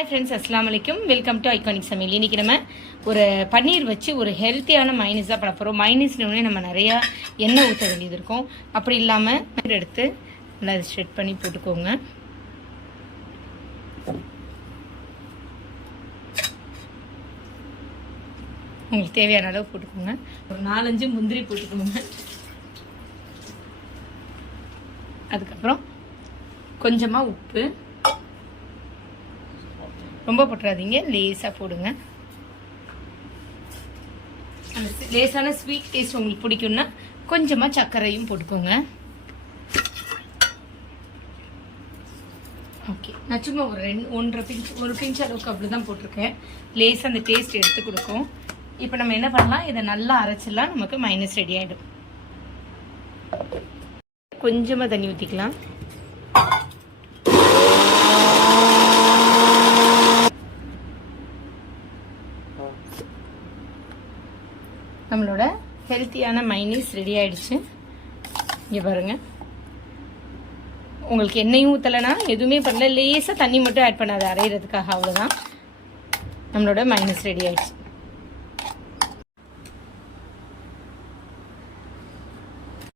Hi friends, Assalamu alaikum. Welcome to Iconic Samil. இன்னைக்கு நம்ம ஒரு பன்னீர் வச்சு ஒரு ஹெல்த்தியான மைனஸ் தான் பண்ண போகிறோம். மைனஸ்னு நம்ம நிறையா எண்ணெய் ஊற்ற வேண்டியது இருக்கும். அப்படி இல்லாமல் எடுத்து நல்லா ஸ்ட்ரெட் பண்ணி போட்டுக்கோங்க. உங்களுக்கு தேவையான அளவு போட்டுக்கோங்க. ஒரு 4-5 முந்திரி போட்டுக்கோங்க. அதுக்கப்புறம் கொஞ்சமாக உப்பு, ரொம்ப போட்டுறாதீங்க, லேசாக போடுங்க. அந்த லேசான ஸ்வீட் டேஸ்ட் உங்களுக்கு பிடிக்கும்னா கொஞ்சமாக சர்க்கரையும் போட்டுக்கோங்க. ஓகே, நான் சும்மா ஒரு பிஞ்ச் அளவுக்கு அப்படி தான் போட்டிருக்கேன். லேசாக அந்த டேஸ்ட் எடுத்து கொடுக்கும். இப்போ நம்ம என்ன பண்ணலாம், இதை நல்லா அரைச்சிடலாம். நமக்கு மைனஸ் ரெடி ஆகிடும். கொஞ்சமாக தண்ணி ஊற்றிக்கலாம். நம்மளோட ஹெல்த்தியான மைனஸ் ரெடி ஆகிடுச்சு. இங்கே பாருங்கள், உங்களுக்கு எண்ணெயும் ஊற்றலைன்னா எதுவுமே பண்ணல, லேசாக தண்ணி மட்டும் ஆட் பண்ணாது அரைகிறதுக்காக, அவ்வளோதான். நம்மளோட மைனஸ் ரெடி ஆகிடுச்சு.